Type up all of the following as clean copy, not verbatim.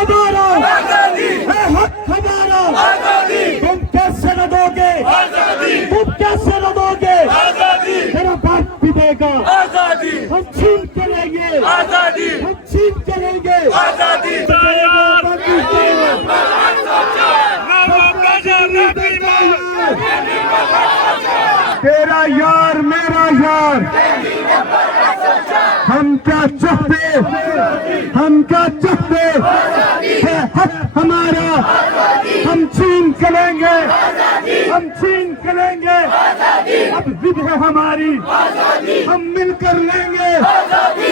हमारा, है हक हमारा। तुम कैसे न दोगे, तुम कैसे न दोगे, मेरा बाप भी देगा। हम छीन के लेंगे, हम छीन के लेंगे। तेरा यार मेरा यार, हम क्या चाहते, हम क्या चाहते, है हक हमारा। हम छीन के लेंगे, हम छीन के लेंगे। अब जिद है हमारी, हम मिलकर लेंगे,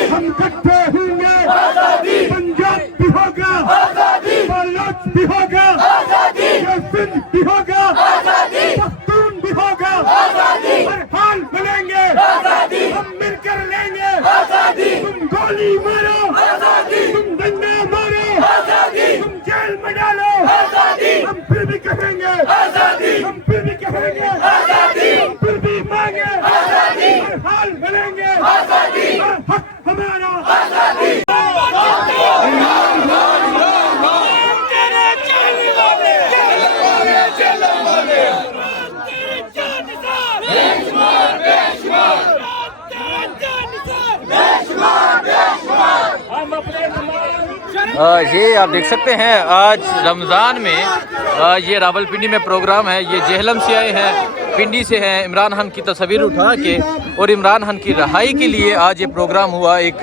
हम इकट्ठे होंगे। पंजाब भी होगा, बलोच भी होगा, सिंध भी होगा, पख्तून भी होगा। हर हाल मिलेंगे, हम मिलकर लेंगे। तुम गोली मारो, तुम डंडा मारो, तुम जेल में डालो, हम फिर भी कहेंगे, हम फिर भी कहेंगे, हम फिर भी मांगे। हर हाल मिलेंगे, हर हक हमारा। ये आप देख सकते हैं आज रमज़ान में ये रावलपिंडी में प्रोग्राम है। ये जेहलम से आए हैं, पिंडी से हैं। इमरान खान की तस्वीर उठा के और इमरान खान की रहाई के लिए आज ये प्रोग्राम हुआ। एक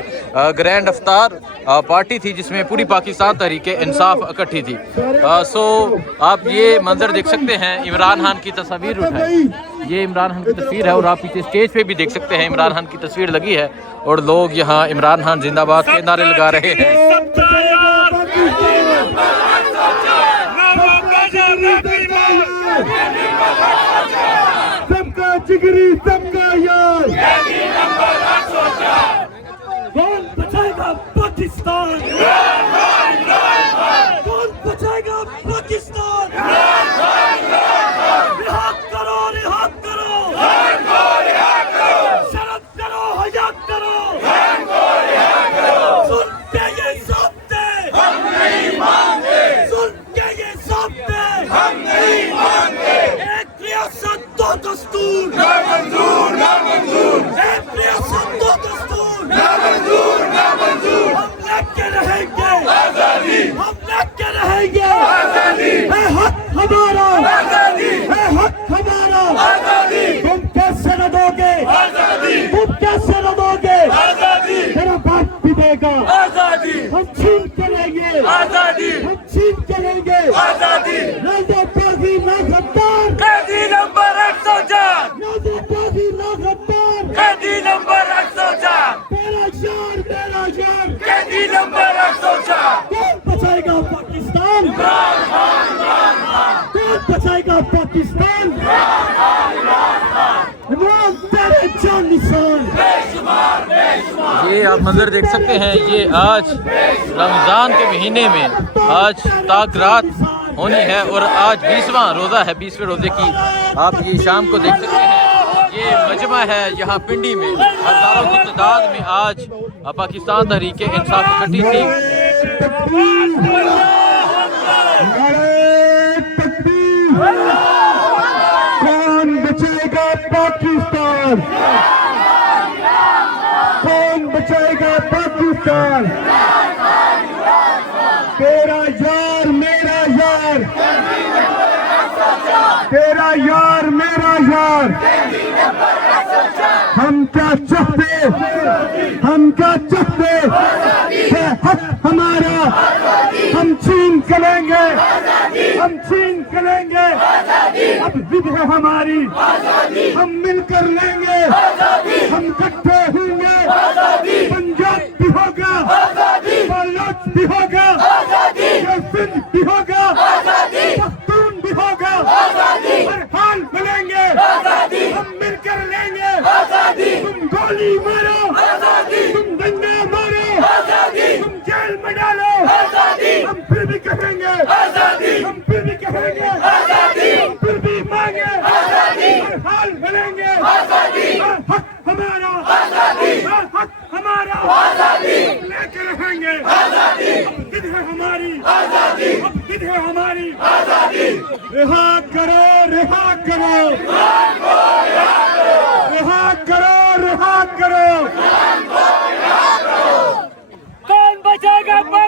ग्रैंड अफ्तार पार्टी थी जिसमें पूरी पाकिस्तान तहरीक इंसाफ इकट्ठी थी। सो आप ये मंजर देख सकते हैं, इमरान खान की तस्वीर उठाई। ये इमरान खान की तस्वीर है और आप पीछे स्टेज पे भी देख सकते हैं इमरान खान की तस्वीर लगी है और लोग यहाँ इमरान खान जिंदाबाद के नारे लगा रहे हैं। सबका जिगरी सबका यार, कौन बचाएगा पाकिस्तान, कौन बचाएगा पाकिस्तान। रिहा करो, रिहा करो, शर्म करो, हया करो। सुन के ये सबसे हम नहीं मांगे, सुन के ये सबसे हम नहीं मांगे। एक रियासत दो दस्तूर, ना मंजूर, ना मंजूर। एक रियासत दो दस्तूर, ना मंजूर, ना मंजूर। हम लेके रहेंगे आजादी, हम लेके रहेंगे आजादी। है हक हमारा, आजादी, है हक हमारा, आजादी। तुम कैसे न दोगे आजादी, तुम कैसे न दोगे आजादी, मेरा बाप भी देगा आजादी। हम छीन के लेंगे आजादी, हम छीन के लेंगे आजादी। नाज़ेबाजी ना गद्दार, कैदी नंबर 104, नाज़ेबाजी ना गद्दार, कैदी नंबर 104। मेरा यार, मेरा यार, कैदी नंबर 104। कौन बचाएगा पाकिस्तान, कौन बचाएगा पाकिस्तान। इमरान तेरे जान निशान। ये आप मंजर देख सकते हैं, ये आज रमज़ान के महीने में आज ताक रात होनी है और आज 20वां रोज़ा है। 20वें रोज़े की आप ये शाम को देख सकते हैं। ये मजमा है यहाँ पिंडी में, हज़ारों की तादाद में आज पाकिस्तान तहरीक इंसाफ इकट्ठी थी। कौन बचाएगा पाकिस्तान, कौन बचाएगा पाकिस्तान। तेरा यार मेरा यार, तेरा यार मेरा यार। हम क्या चाहते, हम क्या चाहते, है हक हमारा। हम छीन के लेंगे, हम छीन के लेंगे। अब जिद है हमारी, हम मिलकर लेंगे, हम इकट्ठे होंगे। पंजाब भी होगा, बलोच भी होगा, सिंध भी होगा, पख्तून भी होगा। हर हाल मिलेंगे, हम मिलकर लेंगे। तुम गोली मारो, तुम डंडा मारो, तुम जेल में डालो, हम फिर भी कहेंगे, हम फिर भी कहेंगे, हम फिर भी मांगे। हर हाल मिलेंगे, हर हक हमारा, हर हक हमारा। लेके रहेंगे ईद है हमारी आजादी, अब ईद है हमारी आजादी। रिहा करो, रिहा करो, रिहा करो, रिहा करो। कौन बचाएगा?